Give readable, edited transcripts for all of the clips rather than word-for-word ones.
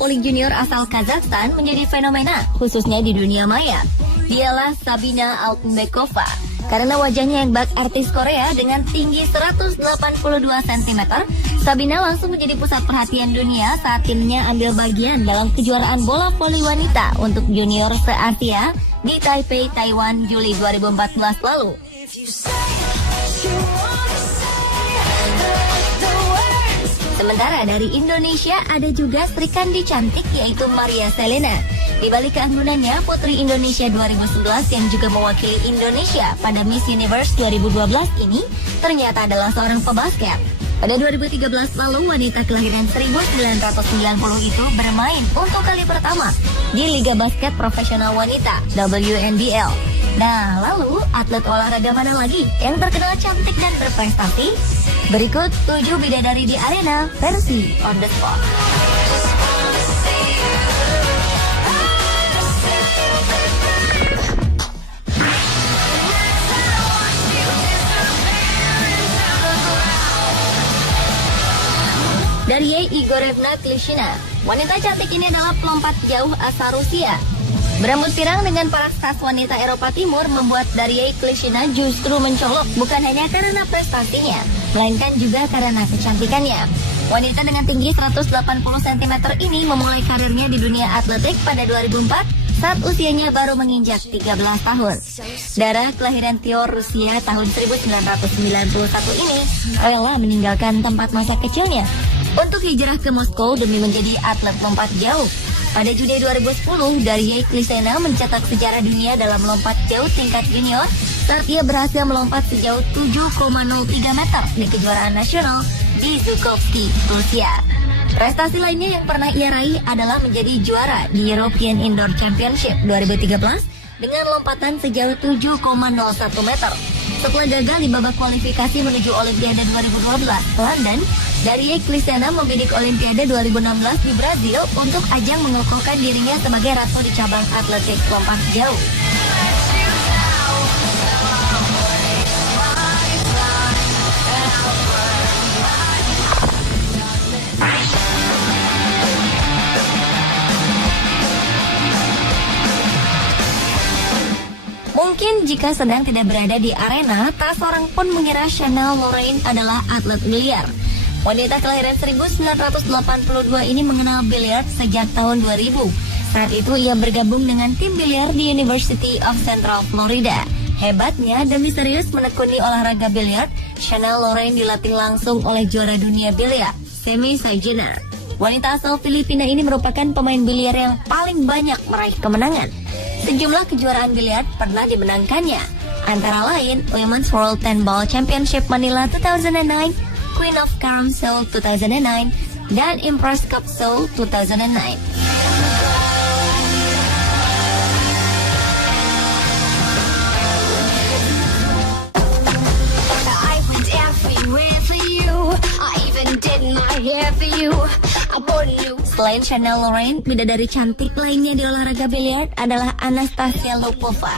voli junior asal Kazakhstan menjadi fenomena, khususnya di dunia maya. Dialah Sabina Altynbekova. Karena wajahnya yang bak artis Korea dengan tinggi 182 cm, Sabina langsung menjadi pusat perhatian dunia saat timnya ambil bagian dalam kejuaraan bola voli wanita untuk junior se-Asia di Taipei, Taiwan, Juli 2014 lalu. Sementara dari Indonesia ada juga Sri Kandi cantik yaitu Maria Selena. Di balik keanggunannya, Putri Indonesia 2011 yang juga mewakili Indonesia pada Miss Universe 2012 ini ternyata adalah seorang pebasket. Pada 2013 lalu, wanita kelahiran 1990 itu bermain untuk kali pertama di Liga Basket Profesional Wanita WNBL. Nah, lalu atlet olahraga mana lagi yang terkenal cantik dan berprestasi? Berikut 7 bidadari di arena versi on the spot. Daria Igorevna Klishina. Wanita cantik ini adalah pelompat jauh asal Rusia. Berambut pirang dengan paras khas wanita Eropa Timur membuat Daria Klishina justru mencolok bukan hanya karena prestasinya, melainkan juga karena kecantikannya. Wanita dengan tinggi 180 cm ini memulai karirnya di dunia atletik pada 2004 saat usianya baru menginjak 13 tahun. Darah kelahiran Tyor, Rusia tahun 1991 ini rela meninggalkan tempat masa kecilnya untuk hijrah ke Moskow demi menjadi atlet lompat jauh. Pada Juni 2010, Daria Klishina mencetak sejarah dunia dalam lompat jauh tingkat junior saat ia berhasil melompat sejauh 7,03 meter di kejuaraan nasional di Zhukovsky, Rusia. Prestasi lainnya yang pernah ia raih adalah menjadi juara di European Indoor Championship 2013 dengan lompatan sejauh 7,01 meter. Setelah gagal di babak kualifikasi menuju Olimpiade 2012 London, Daria Klishina membidik Olimpiade 2016 di Brazil untuk ajang mengokohkan dirinya sebagai ratu di cabang atletik lompat jauh. Mungkin jika sedang tidak berada di arena, tak seorang pun mengira Chanel Lorraine adalah atlet biliar. Wanita kelahiran 1982 ini mengenal biliar sejak tahun 2000. Saat itu ia bergabung dengan tim biliar di University of Central Florida. Hebatnya, demi serius menekuni olahraga biliar, Chanel Lorraine dilatih langsung oleh juara dunia biliar, Semi Sajina. Wanita asal Filipina ini merupakan pemain biliar yang paling banyak meraih kemenangan. Sejumlah kejuaraan biliar pernah dimenangkannya, antara lain Women's World 10 Ball Championship Manila 2009, Queen of Carom Seoul 2009, dan Empress Cup Seoul 2009. Selain Chanel Lorraine, bidadari cantik lainnya di olahraga biliar adalah Anastasia Lupova.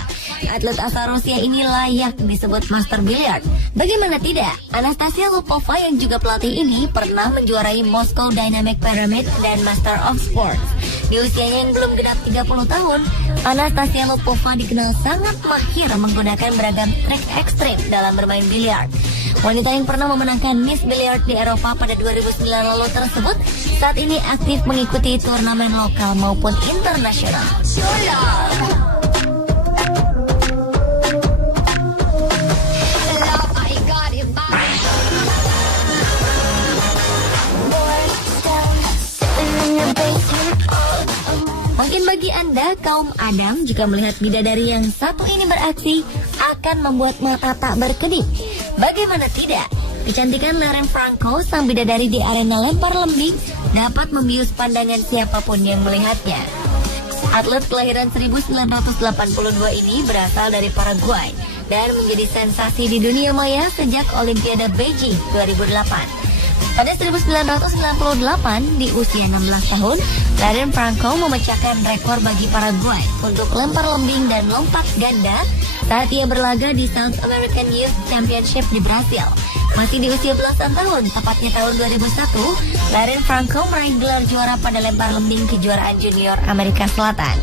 Atlet asal Rusia ini layak disebut master biliar. Bagaimana tidak, Anastasia Lupova yang juga pelatih ini pernah menjuarai Moscow Dynamic Pyramid dan Master of Sports. Di usianya yang belum genap 30 tahun, Anastasia Lupova dikenal sangat mahir menggunakan beragam trik ekstrim dalam bermain biliar. Wanita yang pernah memenangkan Miss Billiard di Eropa pada 2009 lalu tersebut saat ini aktif mengikuti turnamen lokal maupun internasional. Mungkin bagi Anda, kaum Adam, jika melihat bidadari yang satu ini beraksi, akan membuat mata tak berkedip. Bagaimana tidak? Kecantikan Lauren Franco, sang bidadari di arena lempar lembing, dapat membius pandangan siapapun yang melihatnya. Atlet kelahiran 1982 ini berasal dari Paraguay dan menjadi sensasi di dunia maya sejak Olimpiade Beijing 2008. Pada 1998, di usia 16 tahun, Lauren Franco memecahkan rekor bagi Paraguay untuk lempar lembing dan lompat ganda saat ia berlaga di South American Youth Championship di Brasil. Masih di usia belasan tahun, tepatnya tahun 2001, Lauren Franco meraih gelar juara pada lempar lembing kejuaraan junior Amerika Selatan.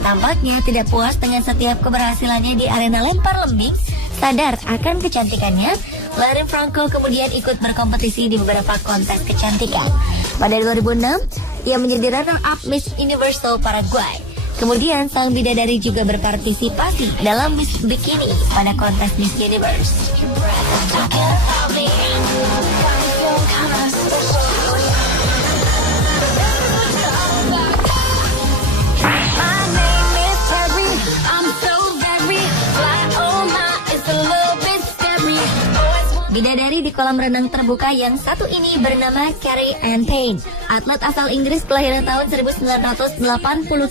Tampaknya tidak puas dengan setiap keberhasilannya di arena lempar lembing, sadar akan kecantikannya, Lauren Franco kemudian ikut berkompetisi di beberapa kontes kecantikan. Pada 2006, ia menjadi runner-up Miss Universal Paraguay. Kemudian sang bidadari juga berpartisipasi dalam Miss Bikini pada kontes Miss Universe. Bidadari di kolam renang terbuka yang satu ini bernama Carrie Ann Payne. Atlet asal Inggris kelahiran tahun 1987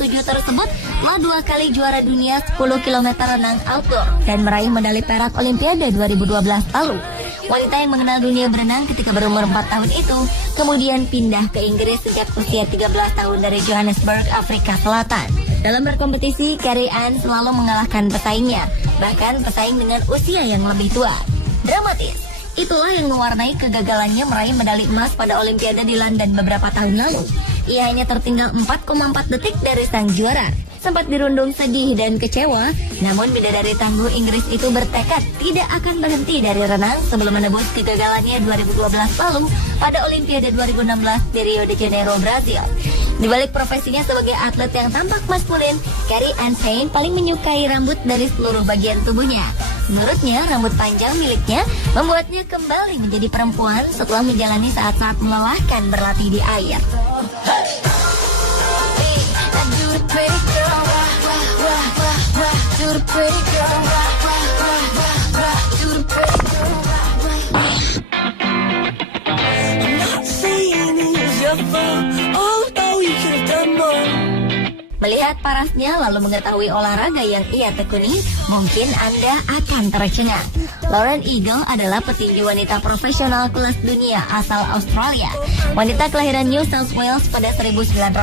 tersebut telah 2 kali juara dunia 10 km renang outdoor dan meraih medali perak Olimpiade 2012 lalu. Wanita yang mengenal dunia berenang ketika berumur 4 tahun itu kemudian pindah ke Inggris sejak usia 13 tahun dari Johannesburg, Afrika Selatan. Dalam berkompetisi, Carrie Ann selalu mengalahkan pesaingnya, bahkan pesaing dengan usia yang lebih tua. Dramatis. Itulah yang mewarnai kegagalannya meraih medali emas pada Olimpiade di London beberapa tahun lalu. Ia hanya tertinggal 4,4 detik dari sang juara. Sempat dirundung sedih dan kecewa, namun bidadari tangguh Inggris itu bertekad tidak akan berhenti dari renang sebelum menebus kegagalannya 2012 lalu pada Olimpiade 2016 di Rio de Janeiro, Brazil. Di balik profesinya sebagai atlet yang tampak maskulin, Carrie Ann Payne paling menyukai rambut dari seluruh bagian tubuhnya. Menurutnya, rambut panjang miliknya membuatnya kembali menjadi perempuan setelah menjalani saat-saat melelahkan berlatih di air. Melihat parasnya lalu mengetahui olahraga yang ia tekuni, mungkin Anda akan tercengang. Lauren Eagle adalah petinju wanita profesional kelas dunia asal Australia. Wanita kelahiran New South Wales pada 1987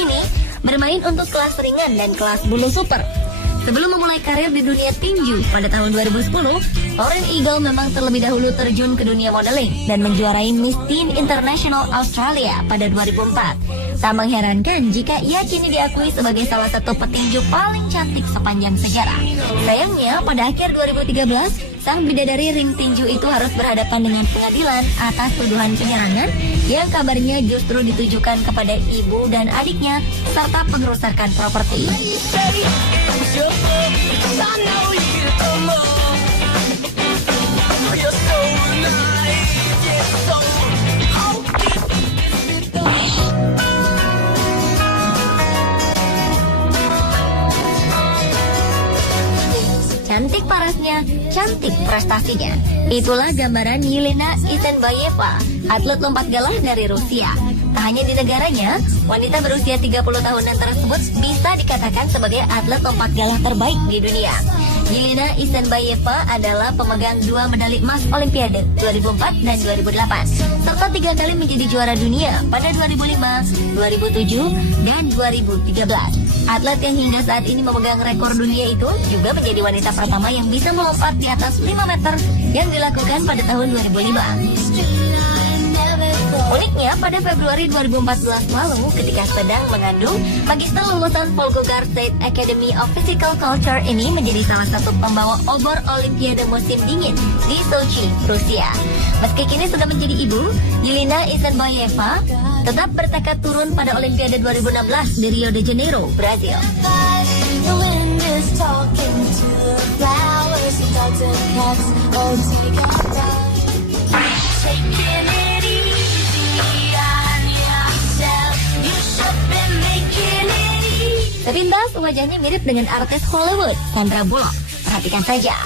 ini bermain untuk kelas ringan dan kelas bulu super. Sebelum memulai karir di dunia tinju pada tahun 2010, Lauren Eagle memang terlebih dahulu terjun ke dunia modeling dan menjuarai Miss Teen International Australia pada 2004. Tak mengherankan jika ia kini diakui sebagai salah satu petinju paling cantik sepanjang sejarah. Sayangnya, pada akhir 2013, sang bidadari ring tinju itu harus berhadapan dengan pengadilan atas tuduhan penyerangan yang kabarnya justru ditujukan kepada ibu dan adiknya serta pengerusakan properti. Cantik parasnya, cantik prestasinya. Itulah gambaran Yelena Isinbayeva, atlet lompat galah dari Rusia. Tak hanya di negaranya, wanita berusia 30 tahunan tersebut bisa dikatakan sebagai atlet lompat galah terbaik di dunia. Yelena Isinbayeva adalah pemegang 2 medali emas Olimpiade 2004 dan 2008, serta 3 kali menjadi juara dunia pada 2005, 2007, dan 2013. Atlet yang hingga saat ini memegang rekor dunia itu juga menjadi wanita pertama yang bisa melompat di atas 5 meter yang dilakukan pada tahun 2005. Uniknya, pada Februari 2014 lalu, ketika sedang mengandung, magister lulusan Volgograd State Academy of Physical Culture ini menjadi salah satu pembawa obor Olimpiade musim dingin di Sochi, Rusia. Meski kini sudah menjadi ibu, Yelena Isinbayeva tetap bertekad turun pada Olimpiade 2016 di Rio de Janeiro, Brazil. Sepintas wajahnya mirip dengan artis Hollywood, Sandra Bullock. Perhatikan saja.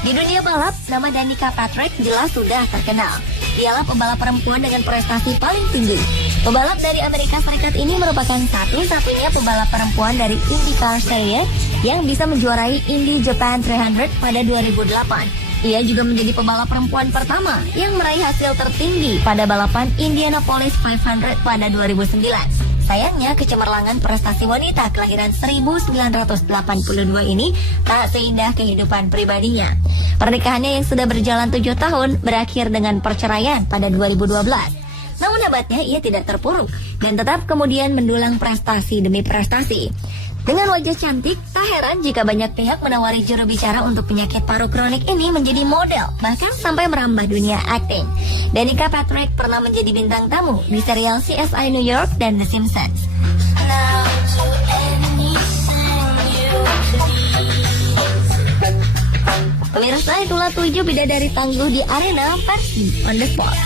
Di dunia balap, nama Danica Patrick jelas sudah terkenal. Dialah pembalap perempuan dengan prestasi paling tinggi. Pembalap dari Amerika Serikat ini merupakan satu-satunya pembalap perempuan dari IndyCar Series yang bisa menjuarai Indy Japan 300 pada 2008. Ia juga menjadi pembalap perempuan pertama yang meraih hasil tertinggi pada balapan Indianapolis 500 pada 2009. Sayangnya, kecemerlangan prestasi wanita kelahiran 1982 ini tak seindah kehidupan pribadinya. Pernikahannya yang sudah berjalan 7 tahun berakhir dengan perceraian pada 2012. Namun hebatnya ia tidak terpuruk dan tetap kemudian mendulang prestasi demi prestasi. Dengan wajah cantik, tak heran jika banyak pihak menawari juru bicara untuk penyakit paru kronik ini menjadi model, bahkan sampai merambah dunia akting. Danica Patrick pernah menjadi bintang tamu di serial CSI New York dan The Simpsons. Pemirsa, itulah 7 bidadari tangguh di arena versi On The Spot.